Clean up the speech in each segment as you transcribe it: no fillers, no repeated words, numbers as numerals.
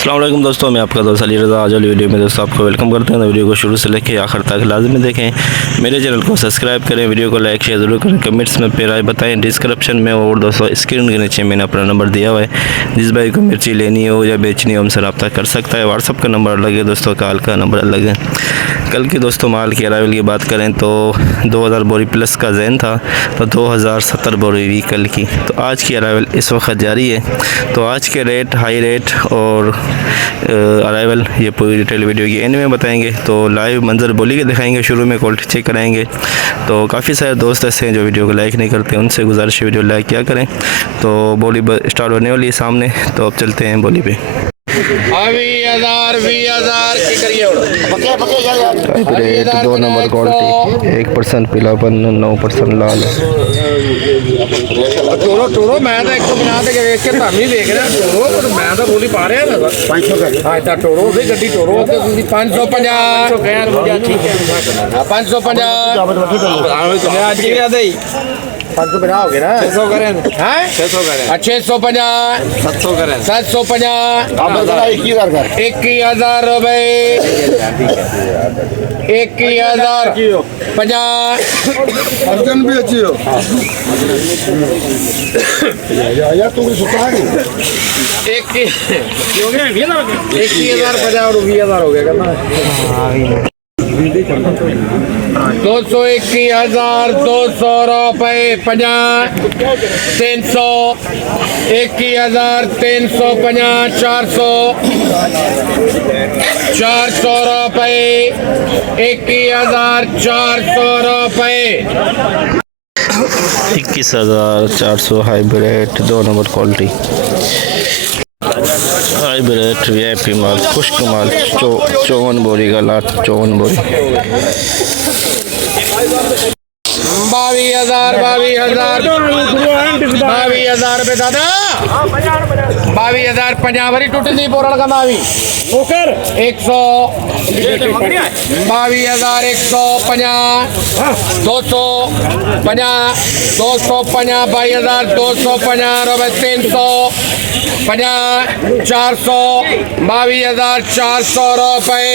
अस्सलाम वालेकुम दोस्तों, मैं आपका दोस्त अली रज़ा। आज वाली वीडियो में दोस्तों आपको वेलकम करते हैं। तो वीडियो को शुरू से लेकर आखिर तक लाजमी देखें। मेरे चैनल को सब्सक्राइब करें, वीडियो को लाइक शेयर ज़रूर करें, कमेंट्स में अपनी राय बताएं। डिस्क्रिप्शन में और दोस्तों स्क्रीन के नीचे मैंने अपना नंबर दिया हुआ है। जिस भाई को मिर्ची लेनी हो या बेचनी हो हमसे रब्ता कर सकता है। व्हाट्सअप का नंबर अलग है दोस्तों, कॉल का नंबर अलग है। कल की दोस्तों माल की अराइवल की बात करें तो 2000 बोरी प्लस का जैन था, तो 2070 बोरी हुई कल की। तो आज की अराइवल इस वक्त जारी है। तो आज के रेट, हाई रेट और अराइवल ये पूरी डिटेल वीडियो की एंड में बताएंगे। तो लाइव मंजर बोली के दिखाएंगे, शुरू में क्वालिटी चेक कराएंगे। तो काफ़ी सारे दोस्त ऐसे हैं जो वीडियो को लाइक नहीं करते, उनसे गुजारिश है वीडियो लाइक किया करें। तो बोली स्टार्ट होने वाली है सामने, तो अब चलते हैं बोली पे। 2 नंबर क्वालिटी, 1% पीलापन, 9% लाल। टोरो टोरो मैं तो एक तो बना के देख के धामी देख रहा टोरो, मैं तो बोली पा रहा था 500 हां ता टोरो से गड्डी टोरो ते 550 ठीक है 550 आज की दे 550 हो गया ना 600 करें हैं 600 करें 650 700 करें 750 21,000 रुपए 21,000 50 अर्जन भी अच्छी हो यार तू सुता है 21,050 और 20,000 हो गया करना 221,000 200 रुपए 50 300 21,000 350 400 रुपए 21,400 रुपए 21,400 हाइब्रिड 2 नंबर क्वालिटी, हाइब्रिड वीआईपी माल, खुश्क माल, 54 बोरी का लाट, 54 बोरी 22,000 रुपए दादा 22,000 50 भरी टूट नहीं बोरा लगा मावी ओकर 100 22,000 150 250 250 22,000 250 रुपए 350 400 22,400 रुपए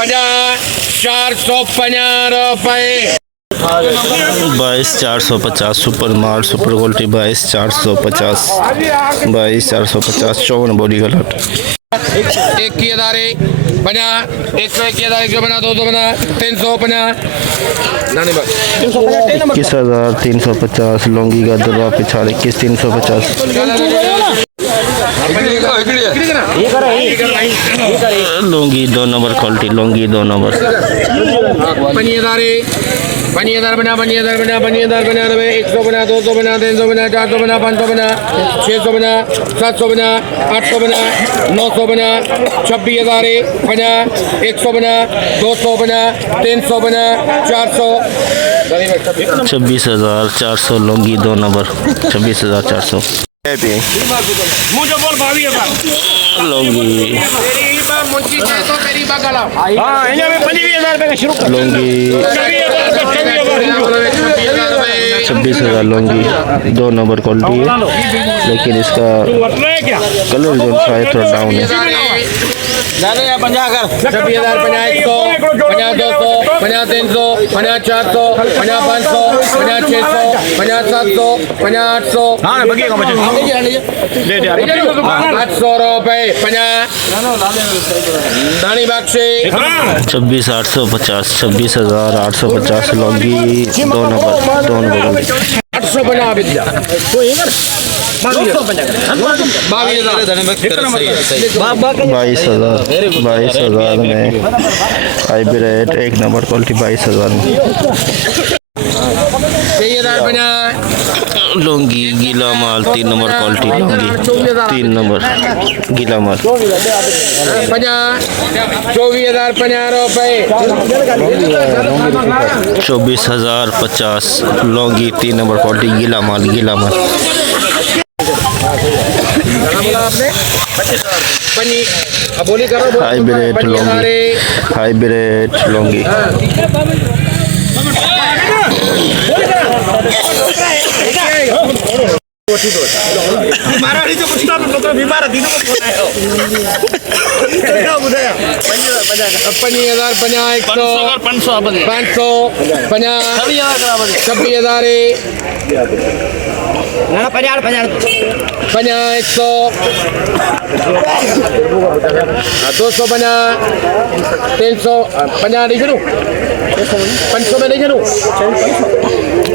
50 450 रुपए 22,450 सुपर माल, सुपर क्वालिटी 22,450 22,450 54 बॉडी का लट 21,000 50 121,000 100 बना 200 बना 350 21,350 लौंगी का दबा पिछाड़ 21,350 लौंगी 2 नंबर क्वालिटी, लौंगी 2 नंबर 5,000 बना 100 बना 200 बना 300 बना 400 बना 500 बना 600 बना 700 बना 800 बना 900 बना 26,000 50 100 बना 200 बना 300 बना 400 26,400 लौंगी 2 नंबर 26,400 मुझे बोल 22,000 लौंगी मुंची तो मेरी बगला हां इन्हें में 25,000 रुपए का शुरू कर लौंगी 26,000 लौंगी 2 नंबर क्वालिटी है, लेकिन इसका कलर जो है थोड़ा डाउन है। 50 कर 26,000 50 100 50 200 50 300 50 400 50 500 50 600 50 700 50 800 हां बगिएगा दे 800 रुपए 50 दानी बख्शे 26,850 26,850 लौंगी 2 नंबर 800 बना विद्या कोई कर 22,000 में हाइब्रिड 1 नंबर क्वालिटी 22,000 में लौंगी गीला माल 3 नंबर क्वालिटी, लौंगी 3 नंबर गीला माल 24,050 रुपए 24,050 लौंगी 3 नंबर क्वालिटी गीला माल, गीला माल हाइब्रिड लौंगी, हाइब्रिड लौंगी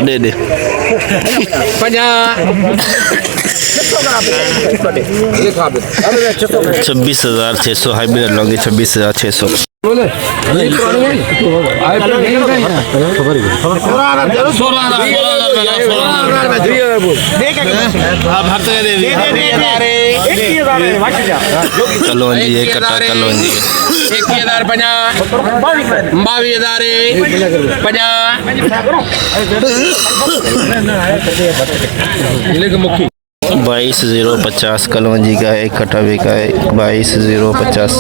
दे दे 26,600 हाइब्रिड लोगे 26,600 कलवंजी एक कट्टा कलवंजी 22,050 कलवंजी का एक कट्टा बिका है 22,050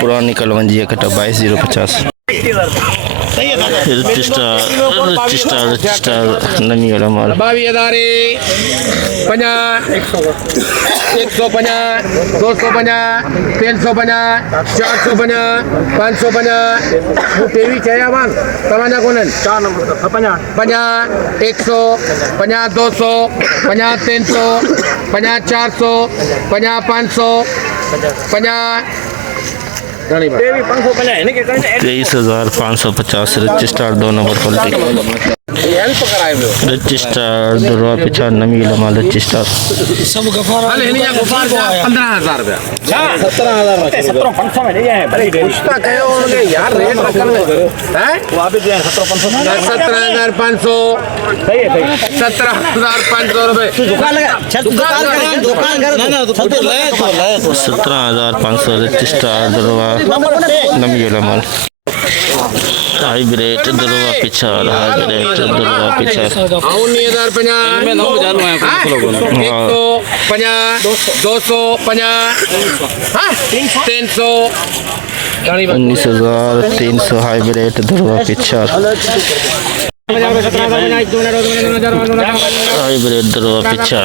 पुरानी कलवंजी एक कट्टा 22,050 रजिस्टर नमी वाला माल 23,550 रजिस्टर 2 नंबर क्वालिटी रजिस्टर 2 रुपया पीछा नमी वाला माल रजिस्टर 15,000 रुपया 17,500 में नहीं है पूछता कहो उनके यार रेट रखल में हैं वापस जो है 17,500 सही है 17,500 रुपए दुकान घर ना 17,500 रजिस्टर 2 रुपया नमी वाला माल हाइब्रिड 2 रुपया पीछा हाइब्रिड 2 रुपया पीछा 19,050 में 19,300 हाइब्रिड 2 रुपया पीछा हाइब्रिड 2 रुपया पीछा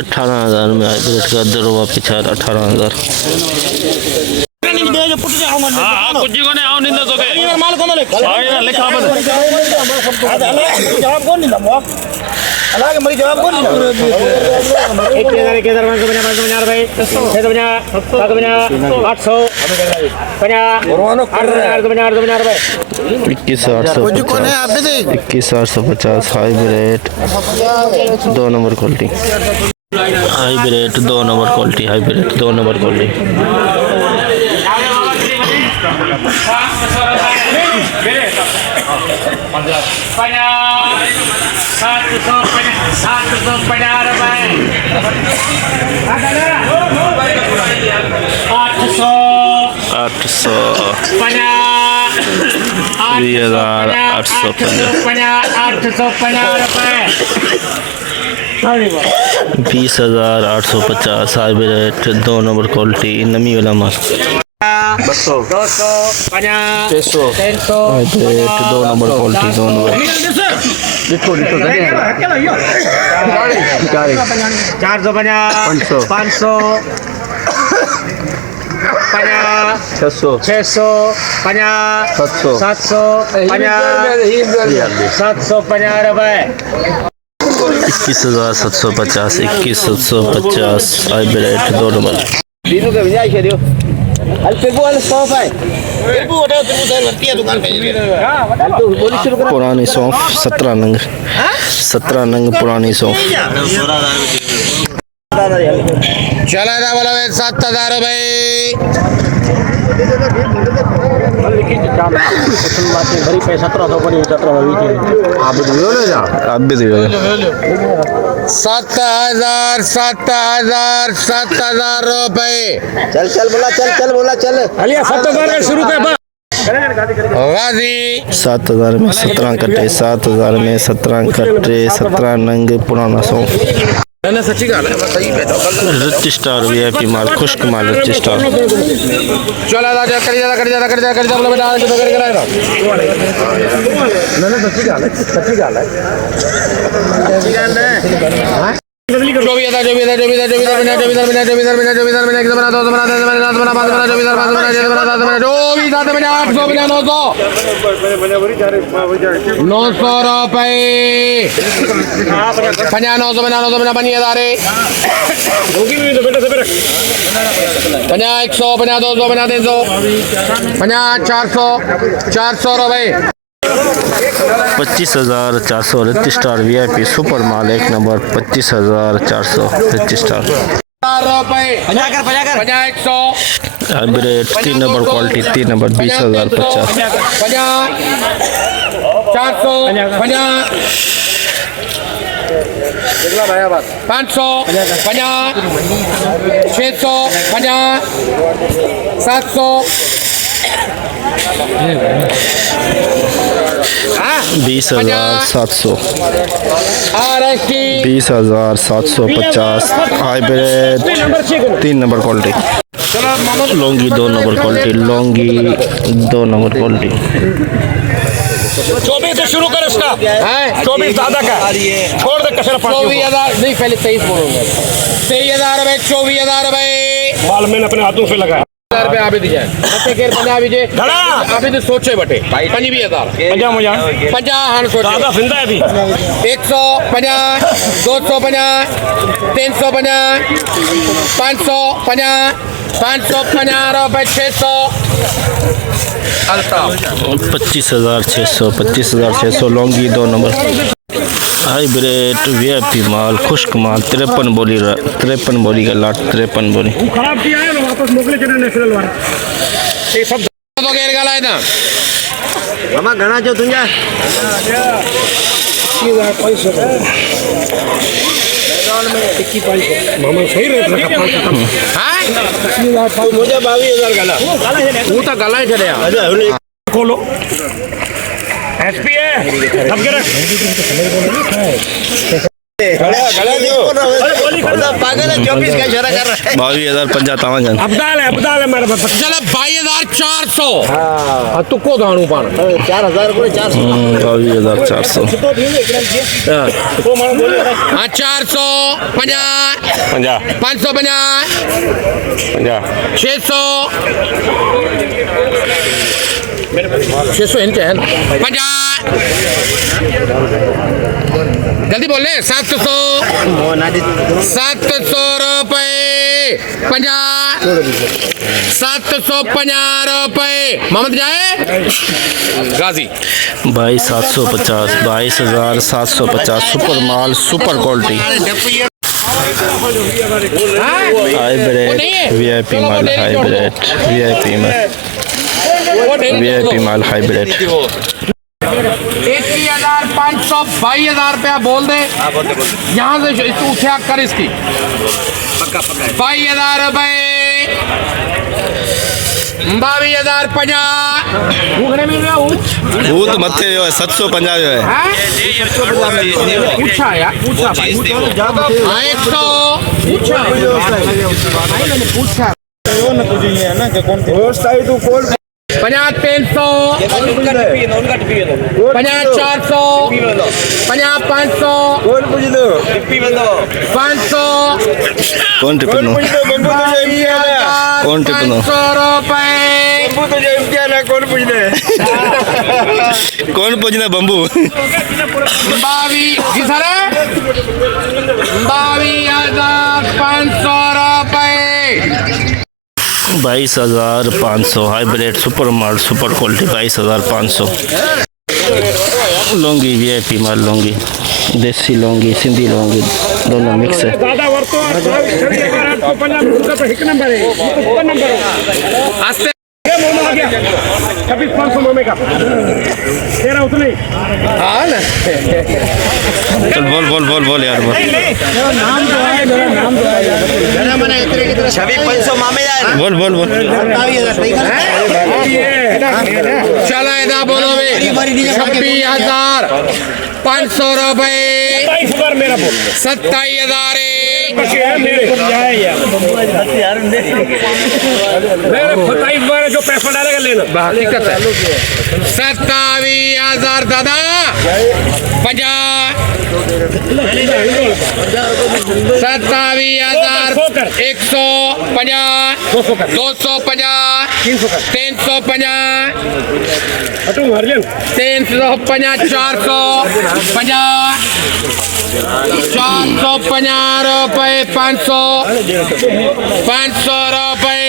18,000 में हाइब्रिड का 2 रुपया पीछा 18,000 कुछ को नहीं आओ निंदा तो के माल को लिखा जवाब कौन नहीं दमो అలాగే మరి జవాబు కौन 1,550 भाई 800 21,850 हाइब्रिड 2 नंबर क्वालिटी हाइब्रिड 2 नंबर क्वालिटी हाइब्रिड 2 नंबर क्वालिटी बीस 20,850 हाइब्रिड 2 नंबर क्वालिटी नमी वाला माल 2 नंबर क्वालिटी 2 नंबर 450 500 600 750 रुपए 21,750 21,750 हाइब्रिड 2 नंबर पुरानी सौंफ 17 नंग पुरानी सौंफ चला था बोला 7,000 रुपए आप भी दियो 7,000 रुपए चल अलिया 7,000 शुरू कर 7,000 में 17 कट्टे 7,000 में 17 कट्टे 17 नंग पुराना सौंफ ना सच्ची गाल है, बस सही बैठो रिच स्टार VIP माल खुश्क माल रिच स्टार चला जा कर जा बोले बेटा तो कर कराएगा ना सच्ची गाल है सच्ची गाल है जो भी था मैंने 800 बना 900 रुपए 900 बना 50,000 50 100 50 200 50 300 50 400 रुपए 25,400 रिच स्टार VIP सुपर माल एक नंबर 25,400 रिच स्टार रुपए 50 100 hybrid 3 number quality 3 number 20,050 400 500 600 700 20,700 RST 20,750 hybrid 3 number quality Longi 2 नंबर क्वालिटी लॉन्गी 2 नंबर क्वालिटी 24 से शुरू कर इसका है 24 दादा का छोड़ दे कसर 24,000 नहीं पहले 23 बोलूंगा 23,000 रुपए 24,000 रुपए माल मैंने अपने हाथों से लगाया रुपए आप दीजिए बटे केर 50 बीजे धड़ा आप तो सोचे बटे 25,000 पंजा मुझा 50 हां सोचे दादा जिंदा है अभी 150 250 350 550 550 रुपए 600 Altaf 25,600 Longi 2 number hybrid VIP माल खुश्क माल 53 बोली का लाट 53 बोली खराब किया है ना वापस मोकले चले नेशनल वाला ये सब तो घेर गलाय ना मामा घणा जो तुंहिंजा मामा सही रेट रखा 500 मुंहिंजा 22,000 गला तू तो गलाय छड़या खोलो एसपी है सब के रख गला जो पागल है 24 का इशारा कर रहा है 22,050 तावजन अब्दाल है मेरे पास चलो 22,400 हां तू को दाणू पाण 4,000 को 400 22,400 हां 450 550 600 600 इनके हैं 50 जल्दी बोल ले 700 रुपए 50 750 रुपए मोहम्मद जाए गाजी 22,750 22,750 सुपर माल सुपर क्वालिटी हाइब्रिड VIP माल हाइब्रिड VIP माल हाइब्रिड 21,500 22,000 रुपया बोल दे यहाँ से उठा कर इसकी 22,000 रुपए 22,050 वो तो मत जो है 750 जो है पूछा यार पूछा भाई 100 पूछा मैंने पूछा 50 300 50 400 50 500 500 कौन टिपनो कौन टिपनो 500 रुपए कौन पूछना बम्बू 22 जी सर 22,500 रुपए 22,500 हाइब्रिड सुपर माल सुपर क्वालिटी 22,500 लौंगी VIP माल लौंगी देसी लौंगी सिंधी लौंगी दोनों मिक्स है दादा वर्तो आपको 50 एक नंबर है ऊपर नंबर आस्ते आ गया 26,500 मामे का तेरा उतने हाँ ना चल बोल यार बोल नाम तो है मेरा नाम तो है 26,500 मामे जाए बोल 27,000 चला इधर बोलो बे 26,500 रुपए 22,000 मेरा बोल 27,000 पक्के हैं मेरे बताइए दोबारा जो पैसा डालेगा लेना हकीकत है 27,000 दादा 50 27,150 250 350 350 450 रुपए 500 रुपए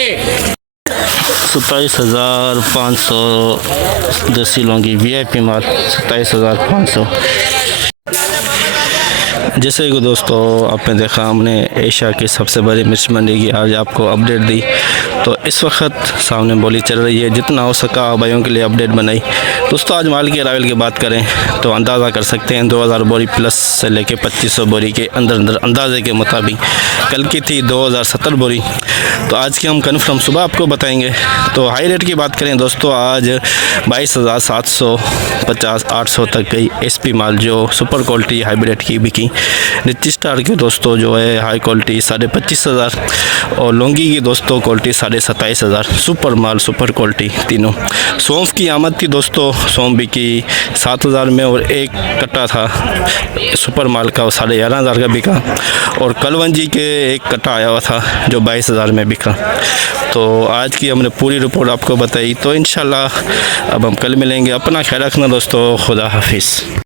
27,500 देसी लौंगी VIP माल 27,500। जैसे कि दोस्तों आपने देखा हमने एशिया की सबसे बड़ी मिर्च मंडी की आज आपको अपडेट दी। तो इस वक्त सामने बोली चल रही है, जितना हो सका भाइयों के लिए अपडेट बनाई। दोस्तों आज माल की अरावल की बात करें तो अंदाज़ा कर सकते हैं 2000 बोरी प्लस से लेके 2500 बोरी के अंदर अंदाजे के मुताबिक। कल की थी 2070 बोरी, तो आज की हम कन्फर्म सुबह आपको बताएंगे। तो हाई रेट की बात करें दोस्तों आज 22,750 800 तक गई SP माल जो सुपर क्वालिटी हाइब्रिड की बिकी। रिच स्टार की दोस्तों जो है हाई क्वालिटी 25,500 और लौंगी की दोस्तों क्वालिटी 27,500 सुपर माल सुपर क्वालिटी तीनों। सौंफ की आमद थी दोस्तों, सौंफ बिकी 7,000 में और एक कट्टा था सुपर माल का 11,500 का बिका। और कलवंजी के एक कट्टा आया हुआ था जो 22,000 में बिका। तो आज की हमने पूरी रिपोर्ट आपको बताई। तो इंशाल्लाह अब हम कल मिलेंगे। अपना ख्याल रखना दोस्तों, खुदा हाफिज़।